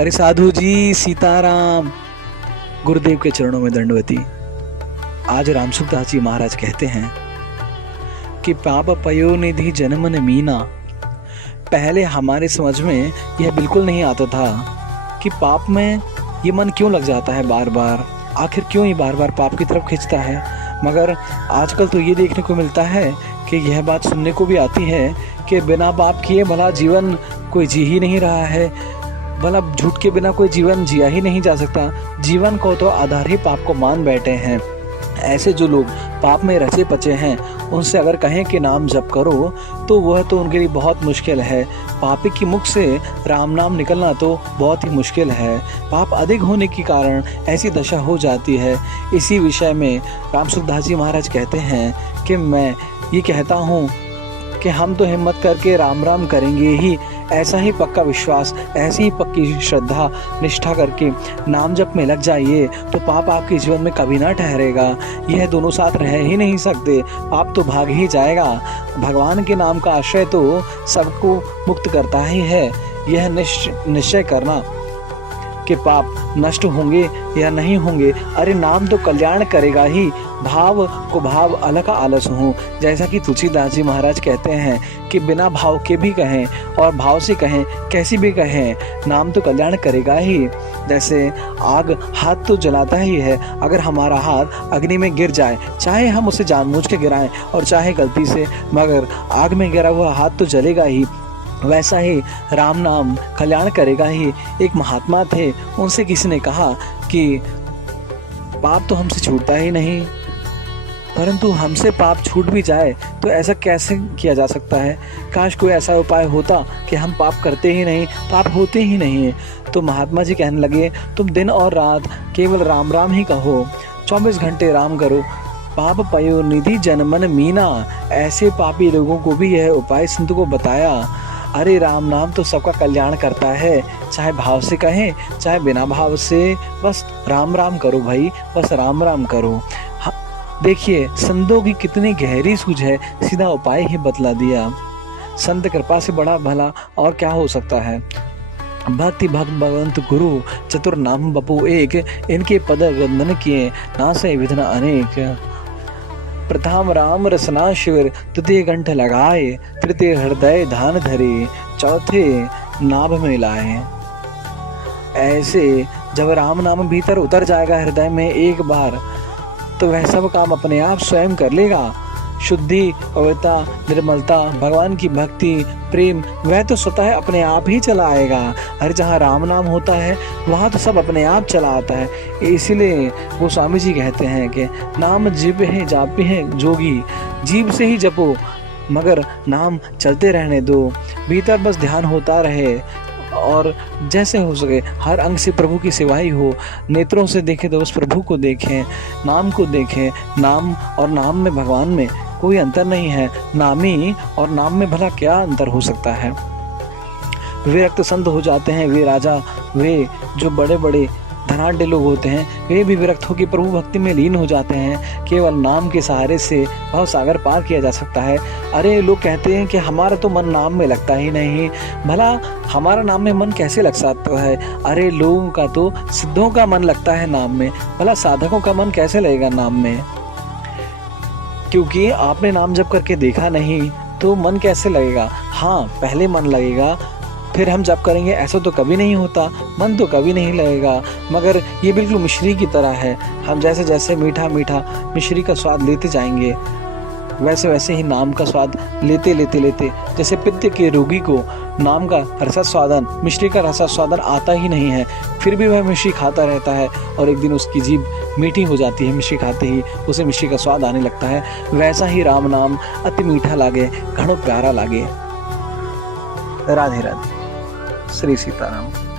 अरे साधु जी सीताराम। गुरुदेव के चरणों में दंडवती। आज रामसुखदास जी महाराज कहते हैं कि पाप पयोनिधि जनमन मीना। पहले हमारे समझ में यह बिल्कुल नहीं आता था कि पाप में ये मन क्यों लग जाता है बार बार, आखिर क्यों ये बार बार पाप की तरफ खींचता है। मगर आजकल तो ये देखने को मिलता है कि यह बात सुनने को भी आती है कि बिना पाप किए भला जीवन कोई जी ही नहीं रहा है, भला झूठ के बिना कोई जीवन जिया ही नहीं जा सकता। जीवन को तो आधार ही पाप को मान बैठे हैं। ऐसे जो लोग पाप में रचे पचे हैं उनसे अगर कहें कि नाम जप करो तो वह तो उनके लिए बहुत मुश्किल है। पापी की मुख से राम नाम निकलना तो बहुत ही मुश्किल है। पाप अधिक होने के कारण ऐसी दशा हो जाती है। इसी विषय में रामसुखदास जी महाराज कहते हैं कि मैं ये कहता हूँ कि हम तो हिम्मत करके राम राम करेंगे ही, ऐसा ही पक्का विश्वास, ऐसी ही पक्की श्रद्धा निष्ठा करके नाम जप में लग जाइए तो पाप आपके जीवन में कभी ना ठहरेगा। यह दोनों साथ रह ही नहीं सकते, पाप तो भाग ही जाएगा। भगवान के नाम का आश्रय तो सबको मुक्त करता ही है। यह निश्चय करना कि पाप नष्ट होंगे या नहीं होंगे, अरे नाम तो कल्याण करेगा ही। भाव को भाव अलग आलस हो, जैसा कि तुलसीदास जी महाराज कहते हैं कि बिना भाव के भी कहें और भाव से कहें, कैसी भी कहें, नाम तो कल्याण करेगा ही। जैसे आग हाथ तो जलाता ही है, अगर हमारा हाथ अग्नि में गिर जाए, चाहे हम उसे जानबूझ के गिराएं और चाहे गलती से, मगर आग में गिरा हुआ हाथ तो जलेगा ही। वैसा ही राम नाम कल्याण करेगा ही। एक महात्मा थे, उनसे किसी ने कहा कि पाप तो हमसे छूटता ही नहीं, परंतु हमसे पाप छूट भी जाए तो ऐसा कैसे किया जा सकता है। काश कोई ऐसा उपाय होता कि हम पाप करते ही नहीं, पाप होते ही नहीं। तो महात्मा जी कहने लगे, तुम दिन और रात केवल राम राम ही कहो, 24 घंटे राम करो। पाप पयो निधि जनमन मीना। ऐसे पापी लोगों को भी यह उपाय संत को बताया। अरे राम नाम तो सबका कल्याण करता है, चाहे भाव से कहें चाहे बिना भाव से, बस राम राम करो भाई, बस राम राम करो। देखिए संतों की कितनी गहरी सूझ है, सीधा उपाय ही बतला दिया। संत कृपा से बड़ा भला और क्या हो सकता है। भक्ति भक्त भगवंत गुरु चतुर नाम बपू एक, इनके पद वंदन किए नासे विघ्न अनेक। प्रथम राम रसना शिविर, तृतीय कंठ लगाए, तृतीय हृदय धान धरे, चौथे नाभ में लाए। ऐसे जब राम नाम भीतर उतर जाएगा हृदय में एक बार, तो वह सब काम अपने आप स्वयं कर लेगा। शुद्धि, पवित्रता, निर्मलता, भगवान की भक्ति, प्रेम, वह तो स्वतः अपने आप ही चला आएगा। अरे जहाँ राम नाम होता है वहाँ तो सब अपने आप चला आता है। इसीलिए वो स्वामी जी कहते हैं कि नाम जिब है जापे हैं जोगी, जीभ से ही जपो मगर नाम चलते रहने दो। भीतर बस ध्यान होता रहे और जैसे हो सके हर अंग से प्रभु की सेवा ही हो। नेत्रों से देखें तो बस प्रभु को देखें, नाम को देखें। नाम और नाम में, भगवान में कोई अंतर नहीं है। नामी और नाम में भला क्या अंतर हो सकता है। विरक्त संत हो जाते हैं वे राजा, वे जो बड़े बड़े धनाढ्य लोग होते हैं, वे भी विरक्त होकर प्रभु भक्ति में लीन हो जाते हैं। केवल नाम के सहारे से बहुत सागर पार किया जा सकता है। अरे लोग कहते हैं कि हमारा तो मन नाम में लगता ही नहीं, भला हमारा नाम में मन कैसे लग सकता है। अरे लोगों का तो सिद्धों का मन लगता है नाम में, भला साधकों का मन कैसे लगेगा नाम में। क्योंकि आपने नाम जप करके देखा नहीं तो मन कैसे लगेगा। हाँ पहले मन लगेगा, फिर हम जप करेंगे, ऐसा तो कभी नहीं होता, मन तो कभी नहीं लगेगा। मगर ये बिल्कुल मिश्री की तरह है, हम जैसे जैसे मीठा मीठा मिश्री का स्वाद लेते जाएंगे, वैसे वैसे ही नाम का स्वाद लेते लेते लेते, जैसे पित्त के रोगी को नाम का रसा स्वादन, मिश्री का रसा स्वादन आता ही नहीं है, फिर भी वह मिश्री खाता रहता है और एक दिन उसकी जीभ मीठी हो जाती है, मिश्री खाते ही उसे मिश्री का स्वाद आने लगता है। वैसा ही राम नाम अति मीठा लागे, घणो प्यारा लागे। राधे राधे, श्री सीताराम।